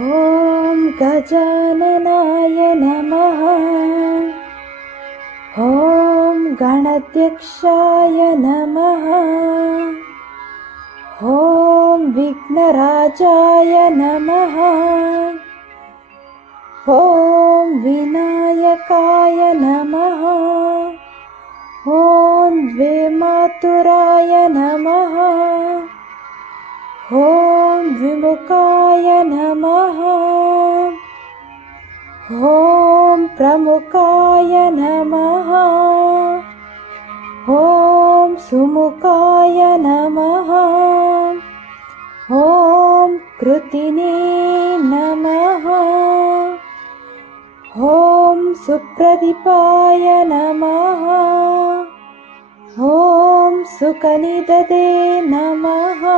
ॐ गजाननाय नमः। ॐ गणाध्यक्षाय नमः। ॐ विघ्नराजाय नमः। ॐ विनायकाय नमः। ॐ द्विमातुराय नमः। ॐ द्विमुखाय नमः। ॐ प्रमुखाय नमः। ॐ सुमुखाय नमः। ॐ कृतिने नमः। ॐ सुप्रदीपाय नमः। ॐ सुकनिदते नमः।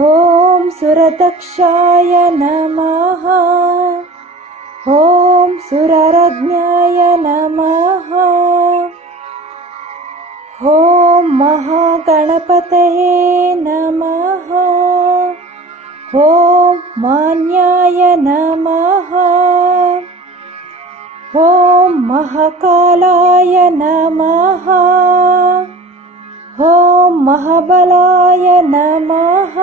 ॐ सुरदक्षाय नमः। ॐ सुररज्ञाय नमः। ॐ महागणपतये नमः। ॐ मान्याय नमः। ॐ महाकालाय नमः। ॐ महाबलाय नमः।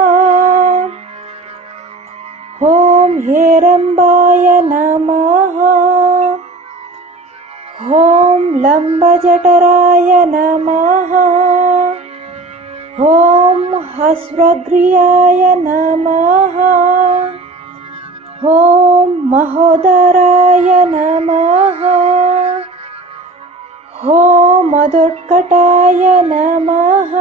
ॐ हेरम्बाय नमः। ॐ लम्बजठराय नमः। ॐ हस्वग्रीयाय नमः। ॐ महोदराय नमः। ॐ मधुत्कटाय नमः।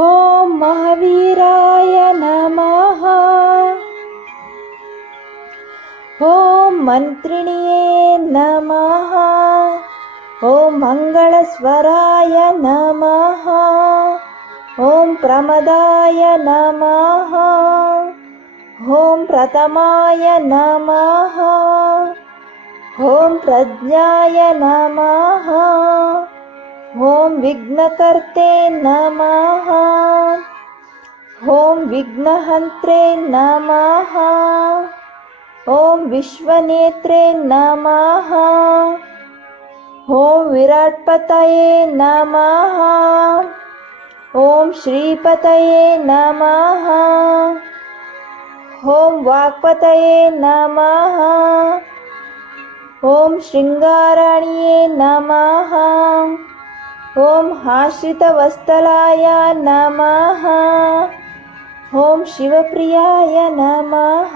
ॐ महावीराय नमः। ॐ मन्त्रिणे नमः। ॐ मङ्गलस्वराय नमः। ॐ प्रमदाय नमः। ॐ प्रथमाय नमः। ॐ प्रज्ञाय नमः। ॐ विघ्नकर्ते नमः। ॐ विघ्नहन्त्रे नमः। ॐ विश्वनेत्रे नमः। ॐ विराट्पतये नमः। ॐ श्रीपतये नमः। ॐ वाक्पतये नमः। ॐ शृङ्गाराण्ये नमः। ॐ आश्रितवत्सलाय नमः। ॐ शिवप्रियाय नमः।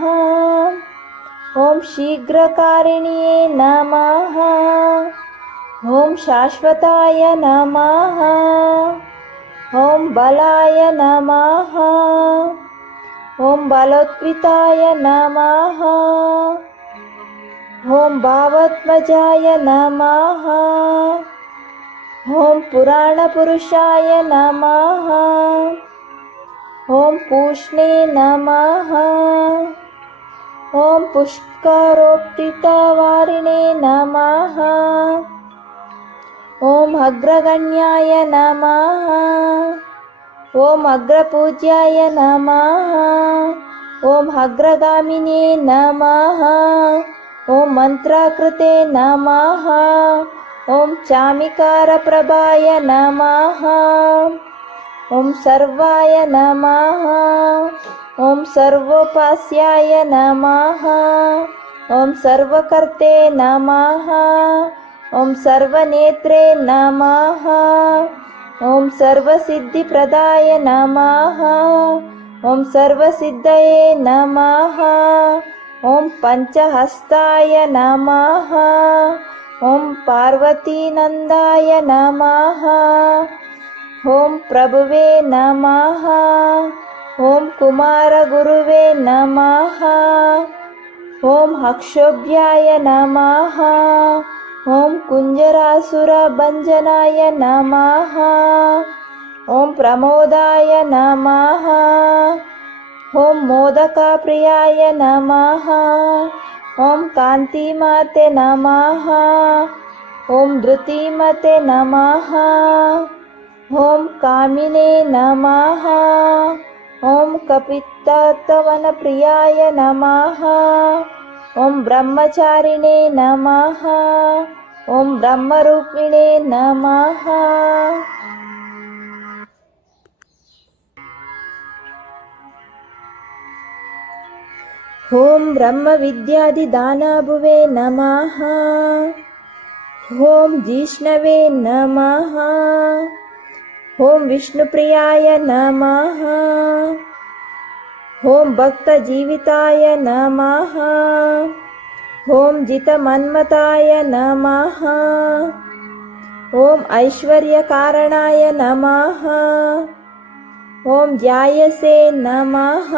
ॐ शीघ्रकारिण्ये नमः। ॐ शाश्वताय नमः। ॐ बलाय नमः। ॐ बलोत्कृताय नमः। ॐ भावात्मजाय नमः। ॐ पुराणपुरुषाय नमः। ॐ पूष्णे नमः। ॐ पुष्करोत्थितवारिणे नमः। ॐ अग्रगण्याय नमः। ॐ अग्रपूज्याय नमः। ॐ अग्रगामिने नमः। ॐ मन्त्राकृते नमः। ॐ चामिकारप्रभाय नमः। ॐ सर्वाय नमः। ॐ सर्वोपास्याय नमः। ॐ सर्वकर्ते नमः। ॐ सर्वनेत्रे नमः। ॐ सर्वसिद्धिप्रदाय नमः। ॐ सर्वसिद्धये नमः। ॐ पञ्चहस्ताय नमः। ॐ पार्वतीनन्दाय नमः। ॐ प्रभुवे नमः। ॐ कुमारगुरुवे नमः। ॐ अक्षोभ्याय नमः। ॐ कुञ्जरासुरभञ्जनाय नमः। ॐ प्रमोदाय नमः। ॐ मोदकप्रियाय नमः। ॐ कान्तिमाते नमः। ॐ धृतिमते नमः। ॐ कामिने नमः। ॐ कपित्थवनप्रियाय नमः। ॐ ब्रह्मचारिणे नमः। ॐ ब्रह्मरूपिणे नमः। ॐ ब्रह्मविद्यादिदानाभुवे नमः। ॐ जिष्णवे नमः। ॐ विष्णुप्रियाय नमः। ॐ भक्तजीविताय नमः। ॐ जितमन्मताय नमः। ॐ ऐश्वर्यकारणाय नमः। ॐ ध्यायसे नमः।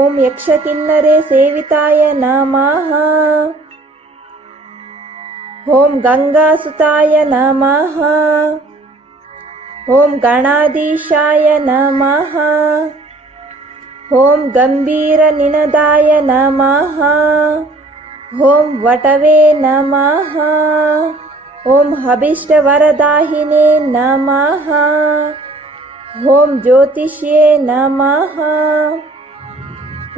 ॐ यक्षकिन्नरे सेविताय नमः। ॐ गङ्गासुताय नमः। ॐ गणाधीशाय नमः। ॐ गम्भीरनिनदाय नमः। ॐ वटवे नमः। ॐ अभीष्टवरदायिने नमः। ॐ ज्योतिष्ये नमः।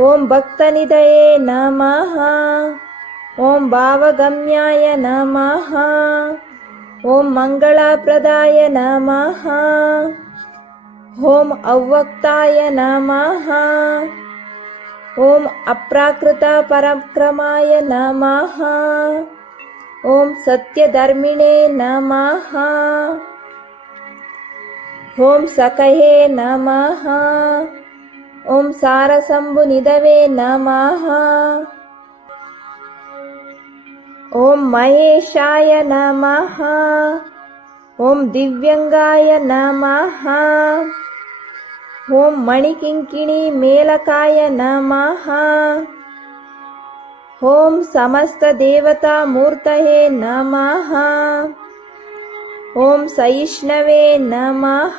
ॐ भक्तनिधये नमः। ॐ भावगम्याय नमः। ॐ मङ्गलप्रदाय नमः। ॐ अव्यक्ताय नमः। ॐ अप्राकृतपराक्रमाय नमः। ॐ सत्यधर्मिणे नमः। ॐ सखये नमः। ॐ सारसम्भुनिधवे नमः। ॐ महेशाय नमः। ॐ दिव्यङ्गाय नमः। ॐ मणिकिङ्किणीमेलकाय नमः। ॐ समस्तदेवतामूर्तये नमः। ॐ सहिष्णवे नमः।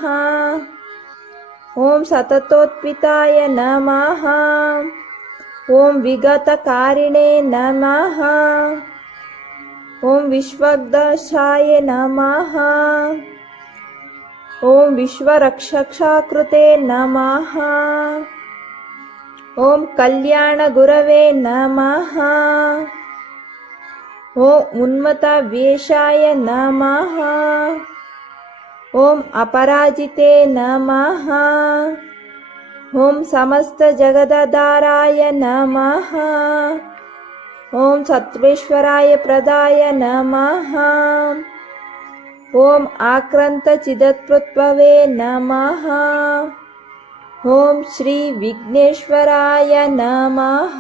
ॐ सततोत्पिताय नमः। ॐ विगतकारिणे नमः। ॐ विश्वग्दशाय नमः। ॐ विश्वरक्षकाकृते नमः। ॐ कल्याणगुरवे नमः। ॐ उन्मत्तवेषाय नमः। ॐ अपराजिते नमः। ॐ समस्तजगदाधाराय नमः। ॐ सत्त्वेश्वराय प्रदाय नमः। ॐ आक्रान्तचिदत्प्रभवे नमः। ॐ श्री विघ्नेश्वराय नमः।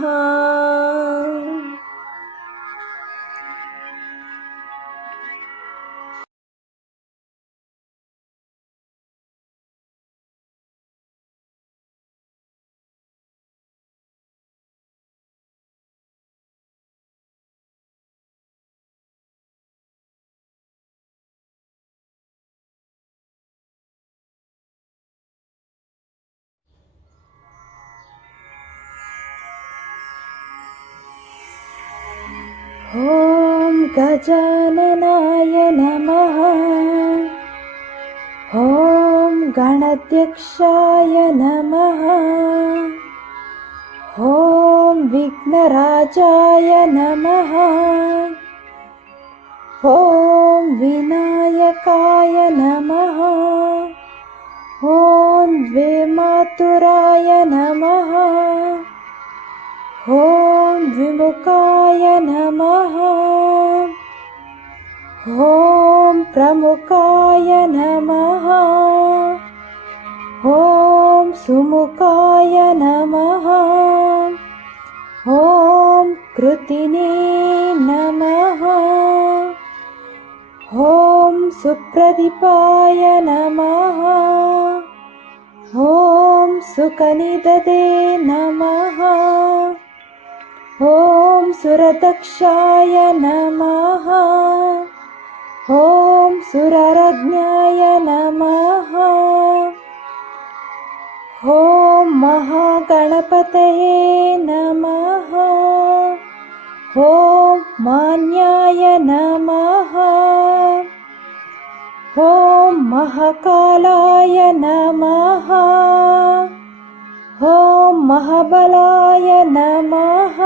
ॐ गजाननाय नमः। ॐ गणाध्यक्षाय नमः। ॐ विघ्नराजाय नमः। ॐ विनायकाय नमः। ॐ द्विमातुराय नमः। ॐ द्विमुखाय नमः। ॐ प्रमुखाय नमः। ॐ सुमुखाय नमः। ॐ कृतिने नमः। ॐ सुप्रदीपाय नमः। ॐ सुकनिदते नमः। ॐ सुरदक्षाय नमः। ॐ सुररज्ञाय नमः। ॐ महागणपतये नमः। ॐ मान्याय नमः। ॐ ॐ महाकालाय नमः। ॐ महाबलाय नमः।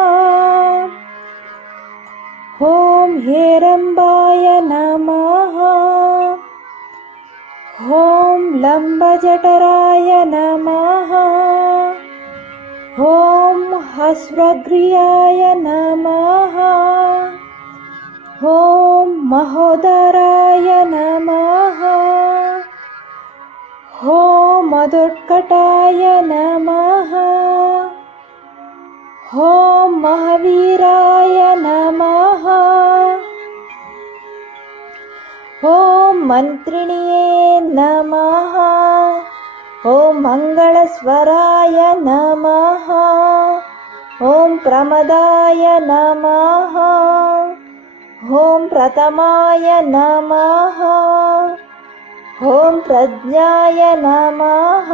ॐ हेरम्बाय नमः। ॐ लम्बजठराय नमः। ॐ हस्वग्रीयाय नमः। ॐ महोदराय नमः। ॐ मधुत्कटाय नमः। ॐ महावीराय नमः। ॐ मन्त्रिण्ये नमः। ॐ मङ्गलस्वराय नमः। ॐ प्रमदाय नमः। ॐ प्रथमाय नमः। ॐ प्रज्ञाय नमः।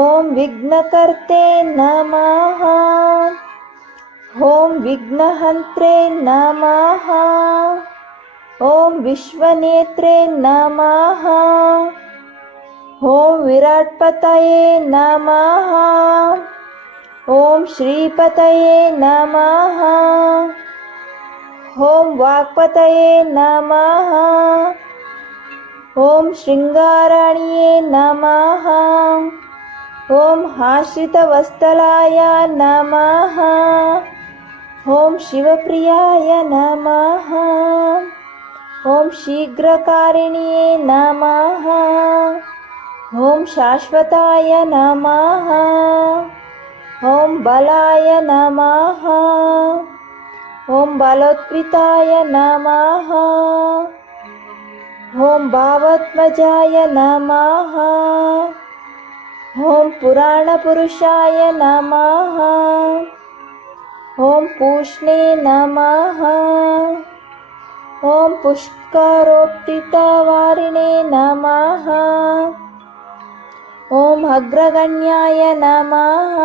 ॐ विघ्नकर्ते नमः। ॐ विघ्नहन्त्रे नमः। ॐ विश्वनेत्रे नमः। ॐ विराट्पतये नमः। ॐ श्रीपतये नमः। ॐ वाक्पतये नमः। ॐ शृङ्गाराण्ये नमः। ॐ आश्रितवत्सलाय नमः। ॐ शिवप्रियाय नमः। ॐ शीघ्रकारिण्ये नमः। ॐ शाश्वताय नमः। ॐ बलाय नमः। ॐ बलोत्प्रीताय नमः। ॐ भावात्मजाय नमः। ॐ पुराणपुरुषाय नमः। ॐ पूष्णे नमः। ॐ पुष्करोत्थितवारिणे नमः। ॐ अग्रगण्याय नमः।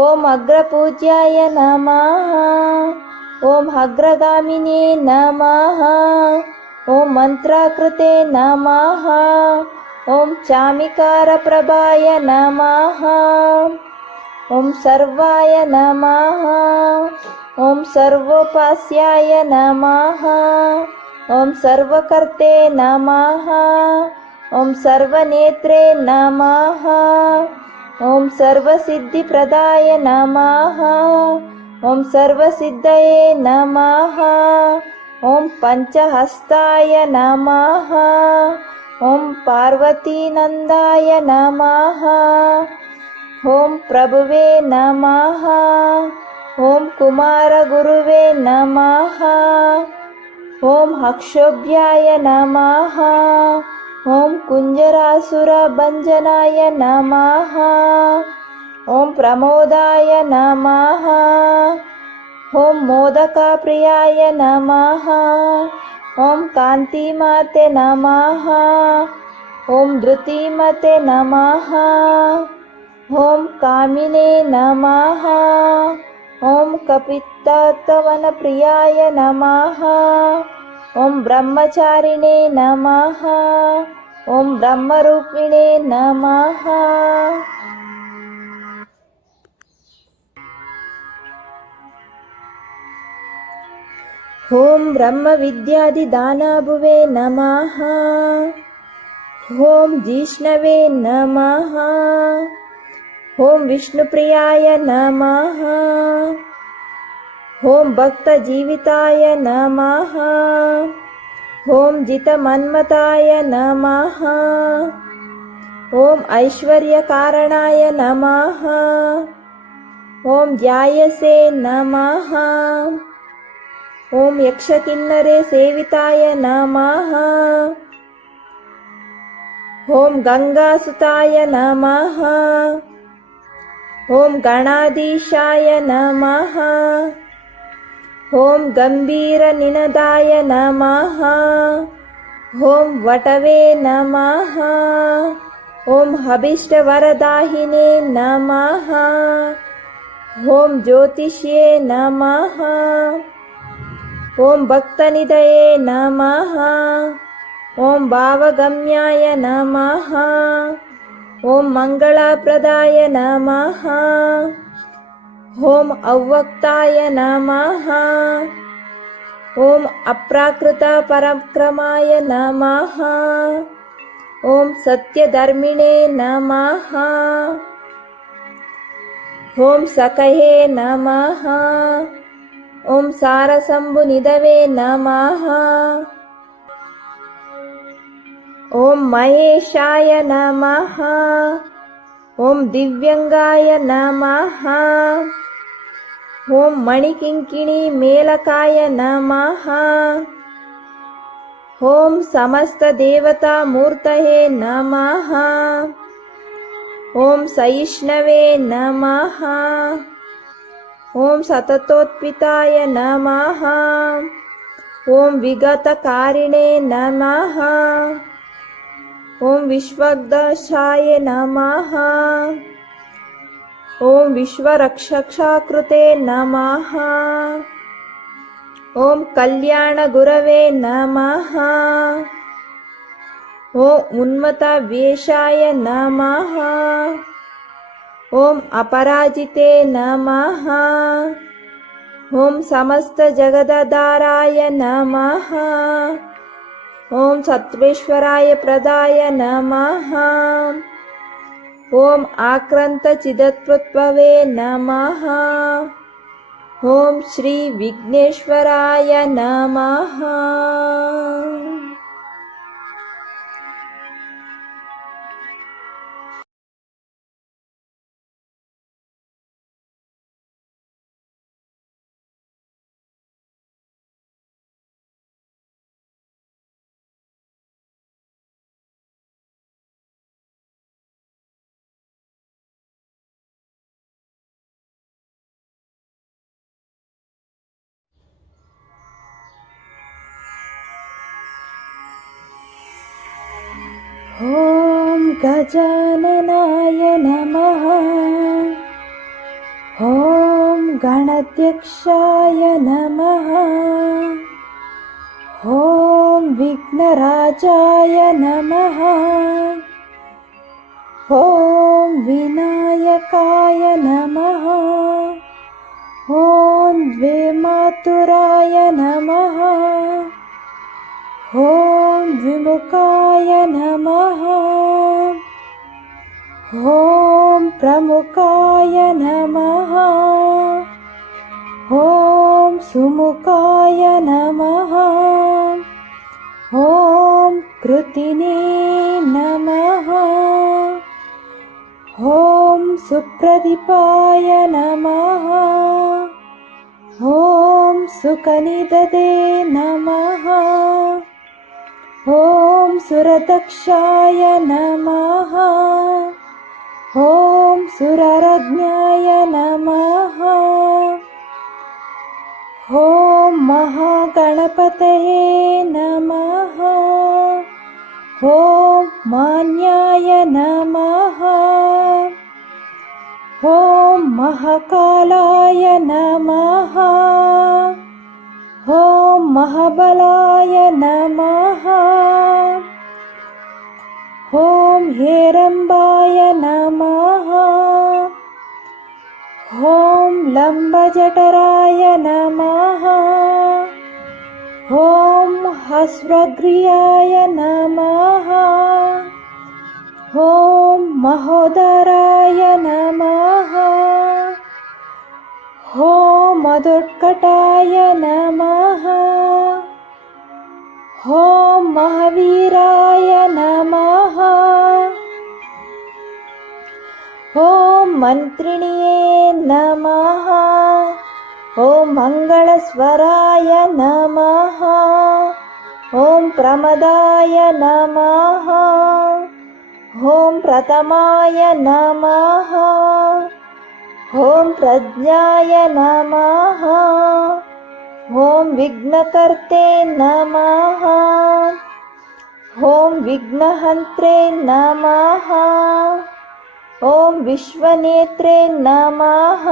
ॐ अग्रपूज्याय नमः। ॐ अग्रगामिने नमः। ॐ मन्त्राकृते नमः। ॐ चामिकारप्रभाय नमः। ॐ सर्वाय नमः। ॐ सर्वोपास्याय नमः। ॐ सर्वकर्ते नमः। ॐ सर्वनेत्रे नमः। ॐ सर्वसिद्धिप्रदाय नमः। ॐ सर्वसिद्धये नमः। ॐ पञ्चहस्ताय नमः। ॐ पार्वतीनन्दाय नमः। ॐ प्रभुवे नमः। ॐ कुमारगुरुवे नमः। ॐ अक्षोभ्याय नमः। ॐ कुञ्जरासुरभञ्जनाय नमः। ॐ प्रमोदाय नमः। ॐ मोदकप्रियाय नमः। ॐ कान्तिमाते नमः। ॐ धृतिमते नमः। ॐ कामिने नमः। ॐ कपित्तवनप्रियाय नमः। ॐ ब्रह्मचारिणे नमः। ॐ ब्रह्मरूपिणे नमः। ॐ ब्रह्मविद्यादिदानभुवे नमः। ॐ जिष्णवे नमः। ॐ विष्णुप्रियाय नमः। ॐ भक्तजीविताय नमः। ॐ जितमन्मताय नमः। ॐ ऐश्वर्यकारणाय नमः। ॐ ध्यायसे नमः। ॐ यक्षकिन्नरे सेविताय नमः। ॐ गङ्गासुताय नमः। ॐ गणाधीशाय नमः। ॐ गम्भीरनिनदाय नमः। ॐ वटवे नमः। ॐ अभीष्टवरदायिने नमः। ॐ ज्योतिष्ये नमः। ॐ भक्तनिधये नमः। ॐ भावगम्याय नमः। ॐ मङ्गलप्रदाय नमः। ॐ अव्यक्ताय नमः। ॐ अप्राकृतपरक्रमाय नमः। ॐ सत्यधर्मिणे नमः। ॐ सकहे नमः। ॐ सारसम्भुनिधवे नमः। ॐ महेशाय नमः। ॐ दिव्यङ्गाय नमः। ॐ मणिकिङ्किणी मेलकाय नमः। ॐ समस्तदेवतामूर्तये नमः। ॐ सहिष्णवे नमः। ॐ सततोत्पिताय नमः। ॐ विगतकारिणे नमः। ॐ विश्वग्दशाय नमः। ॐ विश्वरक्षकाकृते नमः। ॐ कल्याणगुरवे नमः। ॐ उन्मत्तवेषाय नमः। ॐ अपराजिते नमः। ॐ समस्तजगदधाराय नमः। ॐ सत्त्वेश्वराय प्रदाय नमः। ॐ आक्रान्तचिदत्प्रभवे नमः। ॐ श्री विघ्नेश्वराय नमः। ॐ गजाननाय नमः। ॐ गणाध्यक्षाय नमः। ॐ विघ्नराजाय नमः। ॐ विनायकाय नमः। ॐ द्विमातुराय नमः। ॐ द्विमुखाय नमः। ॐ प्रमुखाय नमः। ॐ सुमुखाय नमः। ॐ कृतिने नमः। ॐ सुप्रदीपाय नमः। ॐ सुकनिदधे नमः। ॐ सुरदक्षाय नमः। ॐ सुररज्ञाय नमः। ॐ महागणपतये नमः। ॐ मान्याय नमः। ॐ महाकालाय नमः। ॐ महाबलाय नमः। ॐ हेरम्बाय नमः। ॐ लम्बजठराय नमः। ॐ हस्वग्रीयाय नमः। ॐ महोदराय नमः। ॐ मधुर्कटाय नमः। ॐ महावीराय नमः। ॐ मन्त्रिण्ये नमः। ॐ मङ्गलस्वराय नमः। ॐ प्रमदाय नमः। ॐ प्रथमाय नमः। ॐ प्रज्ञाय नमः। ॐ विघ्नकर्ते नमः। ॐ विघ्नहन्त्रे नमः। ॐ विश्वनेत्रे नमः।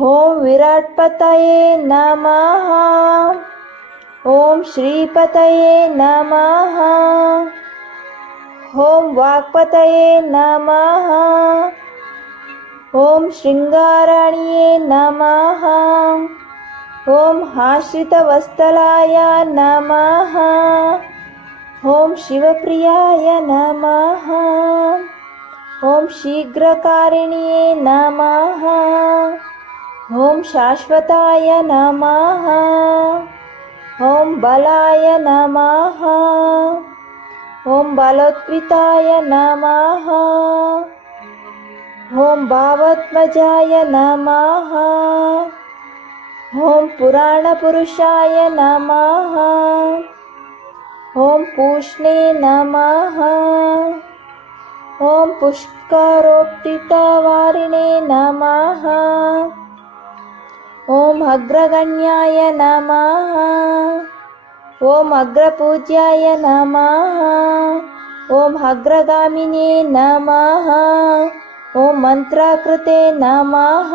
ॐ विराट्पतये नमः। ॐ श्रीपतये नमः। ॐ वाक्पतये नमः। ॐ शृङ्गाराण्ये नमः। ॐ आश्रितवत्सलाय नमः। ॐ शिवप्रियाय नमः। ॐ शीघ्रकारिण्ये नमः। ॐ शाश्वताय नमः। ॐ बलाय नमः। ॐ बलोत्कृताय नमः। ॐ भावात्मजाय नमः। ॐ पुराणपुरुषाय नमः। ॐ पूष्णे नमः। ॐ पुष्करोत्थितवारिणे नमः। ॐ अग्रगण्याय नमः। ॐ अग्रपूज्याय नमः। ॐ अग्रगामिने नमः। ॐ मन्त्राकृते नमः।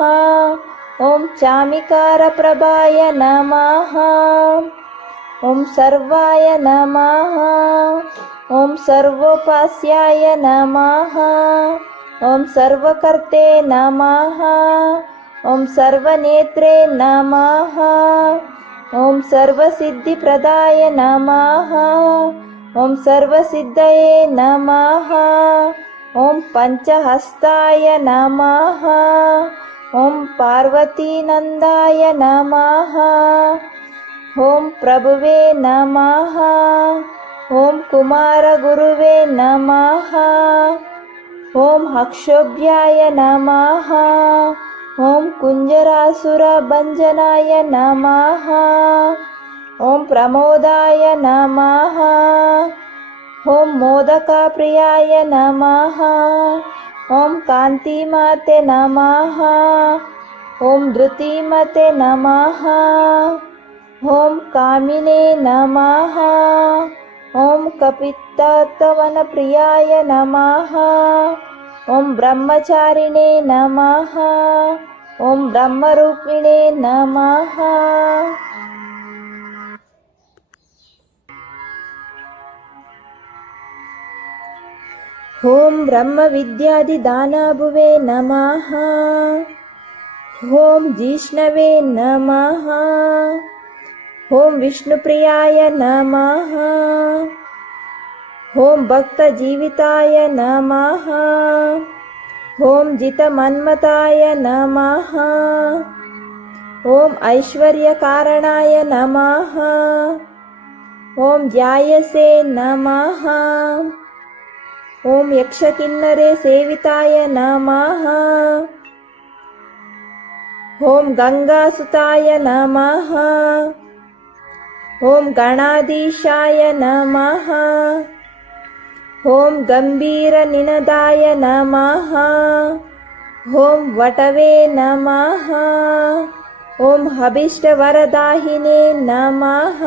ॐ चामिकारप्रभाय नमः। ॐ सर्वाय नमः। ॐ सर्वोपास्याय नमः। ॐ सर्वकर्ते नमः। ॐ सर्वनेत्रे नमः। ॐ सर्वसिद्धिप्रदाय नमः। ॐ सर्वसिद्धये नमः। ॐ पञ्चहस्ताय नमः। ॐ पार्वतीनन्दाय नमः। ॐ प्रभुवे नमः। ॐ कुमारगुरुवे नमः। ॐ अक्षोभ्याय नमः। ॐ कुञ्जरासुरभञ्जनाय नमः। ॐ प्रमोदाय नमः। ॐ मोदकप्रियाय नमः। ॐ कान्तिमाते नमः। ॐ धृतिमते नमः। ॐ कामिने नमः। ॐ कपित्तवनप्रियाय नमः। ॐ ब्रह्मचारिणे नमः। ॐ ब्रह्मरूपिणे नमः। ॐ ब्रह्मविद्यादिदानभुवे नमः। ॐ जिष्णवे नमः। ॐ विष्णुप्रियाय नमः। ॐ भक्तजीविताय नमः। ॐ जितमन्मताय नमः। ॐ ऐश्वर्यकारणाय नमः। ॐ ध्यायसे नमः। ॐ यक्षकिन्नरे सेविताय नमः। ॐ गङ्गासुताय नमः। ॐ गणाधीशाय नमः। ॐ गम्भीरनिनदाय नमः। ॐ वटवे नमः। ॐ अभीष्टवरदायिने नमः।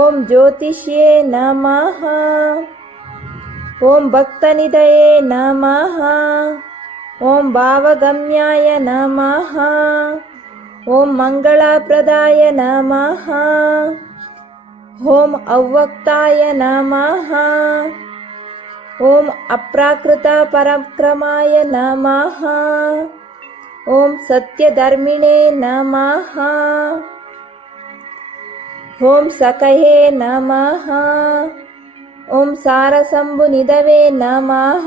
ॐ ज्योतिष्ये नमः। ॐ भक्तनिधये नमः। ॐ भावगम्याय नमः। ॐ मङ्गलप्रदाय नमः। ॐ अव्यक्ताय नमः। ॐ अप्राकृतपराक्रमाय नमः। ॐ सत्यधर्मिणे नमः। ॐ सकहे नमः। ॐ सारसम्भुनिधवे नमः।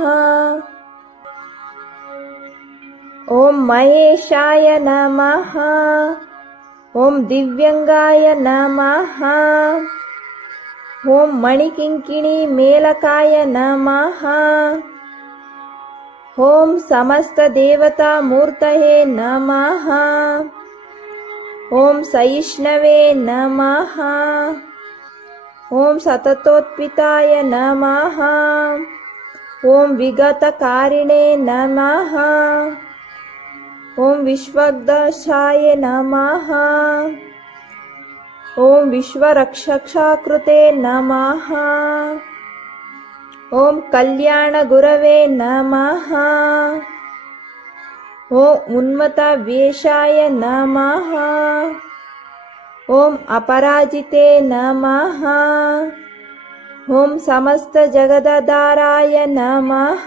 ॐ महेशाय नमः। ॐ दिव्यङ्गाय नमः। ॐ मणिकिङ्किणी मेलकाय नमः। ॐ समस्तदेवतामूर्तये नमः। ॐ सहिष्णवे नमः। ॐ सततोत्पिताय नमः। ॐ विगतकारिणे नमः। ॐ विश्वग्दशाय नमः। ॐ विश्वरक्षकाकृते नमः। ॐ कल्याणगुरवे नमः। ॐ उन्मत्तवेषाय नमः। ॐ अपराजिते नमः। ॐ समस्तजगदाधाराय नमः।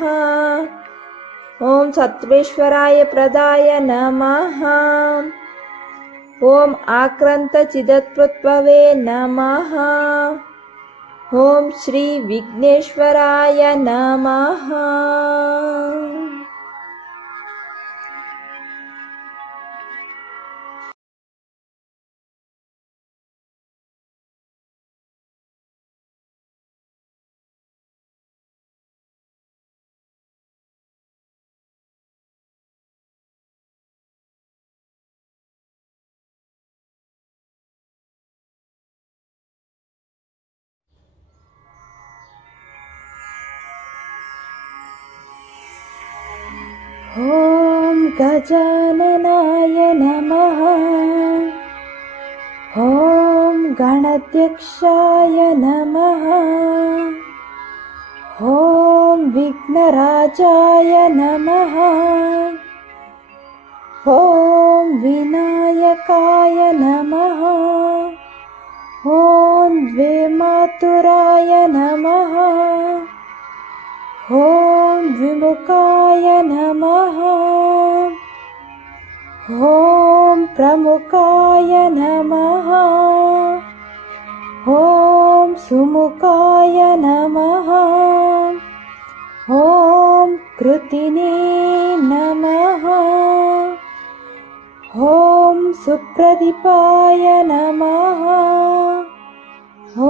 ॐ सत्त्वेश्वराय प्रदाय नमः। ॐ आक्रान्तचिदत्प्रभवे नमः। ॐ श्री विघ्नेश्वराय नमः। ॐ गजाननाय नमः। ॐ गणाध्यक्षाय नमः। ॐ विघ्नराजाय नमः। ॐ विनायकाय नमः। ॐ द्विमातुराय नमः। ॐ द्विमुखाय नमः। ॐ प्रमुखाय नमः। ॐ सुमुखाय नमः। ॐ कृतिने नमः। ॐ सुप्रदीपाय नमः।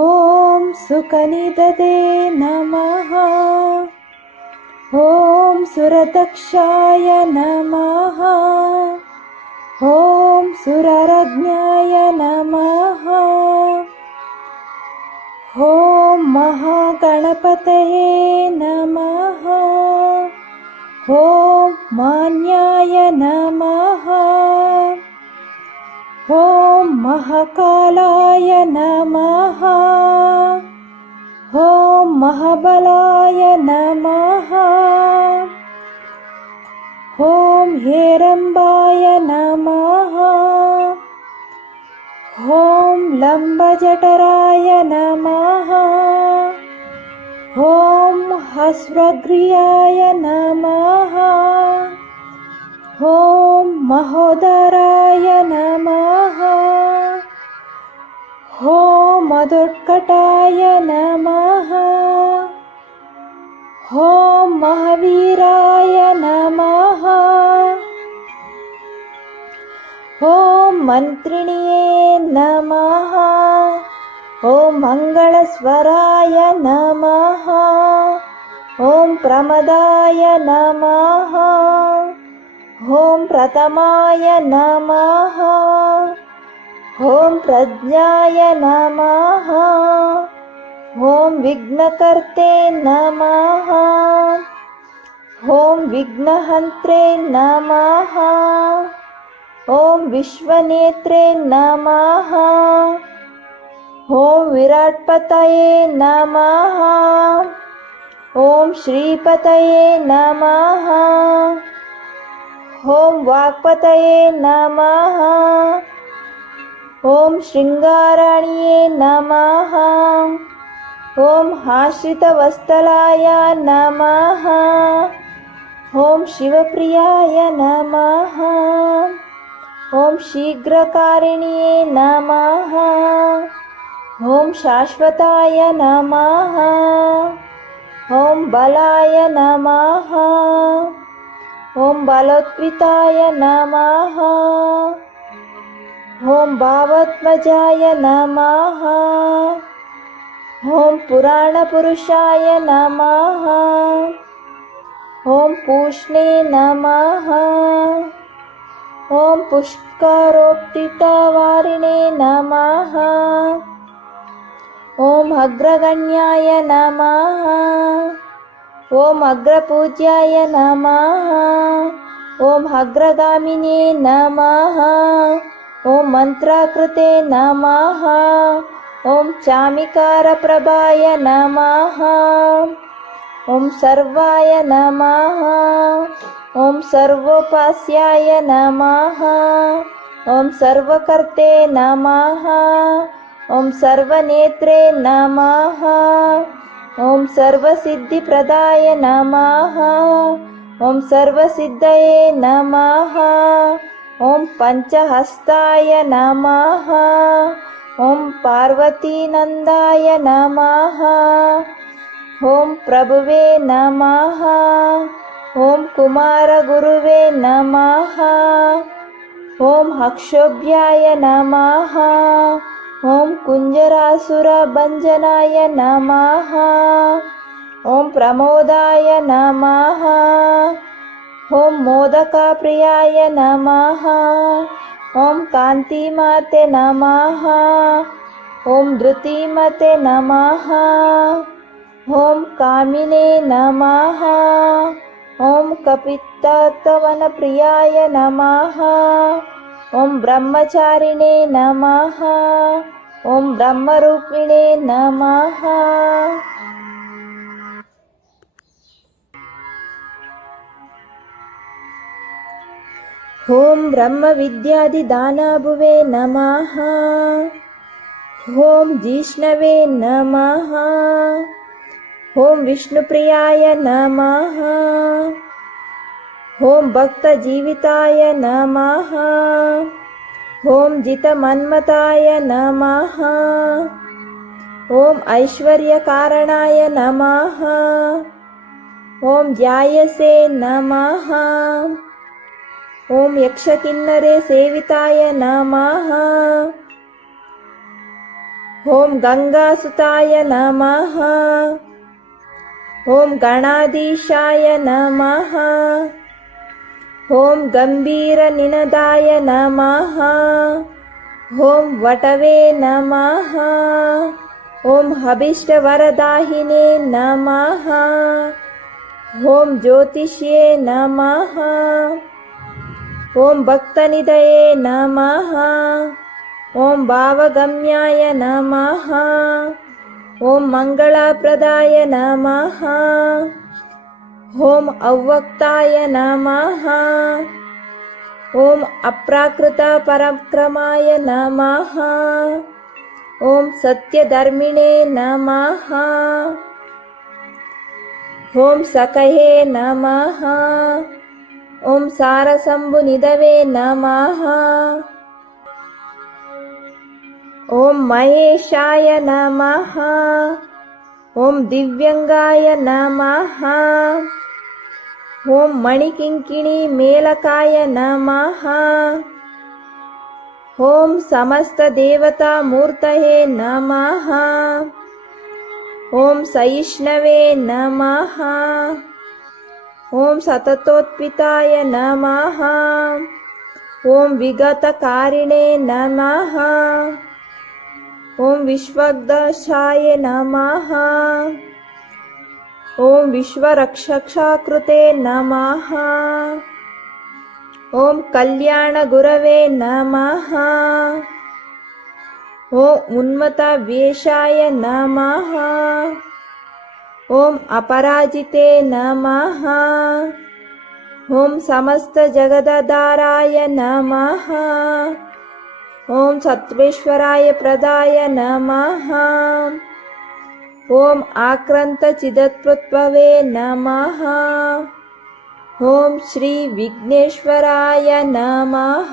ॐ सुकनिदते नमः। ॐ सुरदक्षाय नमः। ॐ सुररज्ञाय नमः। ॐ महागणपतये नमः। ॐ मान्याय नमः। ॐ महाकालाय नमः। ॐ महाबलाय नमः। ॐ हेरम्बाय नमः। ॐ लम्बजठराय नमः। ॐ हस्वग्रीयाय नमः। ॐ महोदराय नमः। ॐ मधुत्कटाय नमः। ॐ महावीराय नमः। ॐ मन्त्रिण्ये नमः। ॐ मङ्गलस्वराय नमः। ॐ प्रमदाय नमः। ॐ प्रथमाय नमः। ॐ प्रज्ञाय नमः। ॐ विघ्नकर्ते नमः। ॐ विघ्नहन्त्रे नमः। ॐ विश्वनेत्रे नमः। ॐ विराट्पतये नमः। ॐ श्रीपतये नमः। ॐ वाक्पतये नमः। ॐ शृङ्गाराण्ये नमः। ॐ आश्रितवत्सलाय नमः। ॐ शिवप्रियाय नमः। ॐ शीघ्रकारिण्ये नमः। ॐ शाश्वताय नमः। ॐ बलाय नमः। ॐ बलोत्थिताय नमः। ॐ भावात्मजाय नमः। ॐ पुराणपुरुषाय नमः। ॐ पूष्णे नमः। ॐ पुष्करोत्थितवारिणे नमः। ॐ अग्रगण्याय नमः। ॐ अग्रपूज्याय नमः। ॐ अग्रगामिने नमः। ॐ मन्त्राकृते नमः। ॐ चामिकारप्रभाय नमः। ॐ सर्वाय नमः। ॐ सर्वोपास्याय नमः। ॐ सर्वकर्ते नमः। ॐ सर्वनेत्रे नमः। ॐ सर्वसिद्धिप्रदाय नमः। ॐ सर्वसिद्धये नमः। ॐ पञ्चहस्ताय नमः। ॐ पार्वतीनन्दाय नमः। ॐ प्रभुवे नमः। ॐ कुमारगुरुवे नमः। ॐ अक्षोभ्याय नमः। ॐ कुञ्जरासुरभञ्जनाय नमः। ॐ प्रमोदाय नमः। ॐ मोदकप्रियाय नमः। ॐ कान्तिमाते नमः। ॐ धृतिमते नमः। ॐ कामिने नमः। ॐ कपित्तवनप्रियाय नमः। ॐ ब्रह्मचारिणे नमः। ॐ ब्रह्मरूपिणे नमः। ॐ ब्रह्मविद्यादिदानभुवे नमः। ॐ जिष्णवे नमः। ॐ विष्णुप्रियाय नमः। ॐ भक्तजीविताय नमः। ॐ जितमन्मताय नमः। ॐ ऐश्वर्यकारणाय नमः। ॐ ध्यायसे नमः। ॐ यक्षकिन्नरे सेविताय नमः। ॐ गङ्गासुताय नमः। ॐ गणाधीशाय नमः। ॐ गम्भीरनिनदाय नमः। ॐ वटवे नमः। ॐ अभीष्टवरदाहिने नमः। ॐ ज्योतिष्ये नमः। ॐ भक्तनिधये नमः। ॐ भावगम्याय नमः। ॐ मङ्गलप्रदाय नमः। ॐ अव्यक्ताय नमः। ॐ अप्राकृतपराक्रमाय नमः। ॐ सत्यधर्मिणे नमः। ॐ सकहे नमः। ॐ सारशम्भुनिधवे नमः। ॐ महेशाय नमः। ॐ दिव्यङ्गाय नमः। ॐ मणिकिङ्किणी मेलकाय नमः। ॐ समस्तदेवतामूर्तये नमः। ॐ सहिष्णवे नमः। ॐ सततोत्पिताय नमः। ॐ विगतकारिणे नमः। ॐ विश्वग्दशाय नमः। ॐ विश्वरक्षकाकृते नमः। ॐ कल्याणगुरवे नमः। ॐ उन्मत्तवेषाय नमः। ॐ अपराजिते नमः। ॐ समस्तजगदधाराय नमः। ॐ सत्त्वेश्वराय प्रदाय नमः। ॐ आक्रान्तचिदत्प्रभवे नमः। ॐ श्री विघ्नेश्वराय नमः।